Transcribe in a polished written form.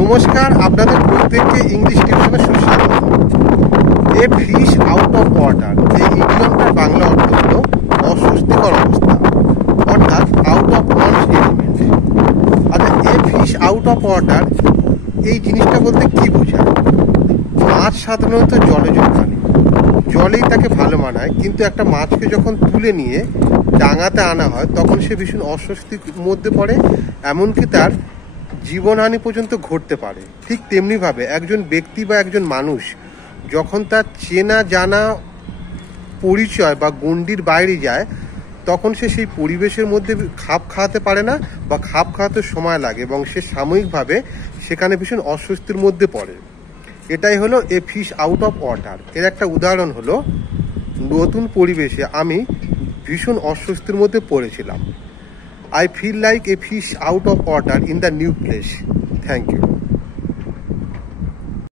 নমস্কার, আপনাদের প্রত্যেককে ইংলিশ টিউশনে সুস্বাগত। A fish out of water, এই ইডিয়মটার বাংলা অর্থ হল অস্বস্তিকর অবস্থা, অর্থাৎ আউট অফ ওয়ানস এলিমেন্ট। আচ্ছা, a fish out of water এই জিনিসটা বলতে কি বোঝায়? মাছ সাধারণত জলজ প্রাণী, জলেই তাকে ভালো মানায়, কিন্তু একটা মাছকে যখন তুলে নিয়ে ডাঙাতে আনা হয় তখন সে ভীষণ অস্বস্তির মধ্যে পড়ে, এমনকি তার জীবনহানি পর্যন্ত ঘটতে পারে। ঠিক তেমনিভাবে একজন ব্যক্তি বা একজন মানুষ যখন তার চেনা জানা পরিচয় বা গণ্ডির বাইরে যায় তখন সে সেই পরিবেশের মধ্যে খাপ খাওয়াতে পারে না বা খাপ খাওয়াতে সময় লাগে এবং সে সাময়িকভাবে সেখানে ভীষণ অস্বস্তির মধ্যে পড়ে। এটাই হলো এ ফিশ আউট অফ ওয়াটার। এর একটা উদাহরণ হলো, নতুন পরিবেশে আমি ভীষণ অস্বস্তির মধ্যে পড়েছিলাম। I feel like a fish out of water in the new place. Thank you.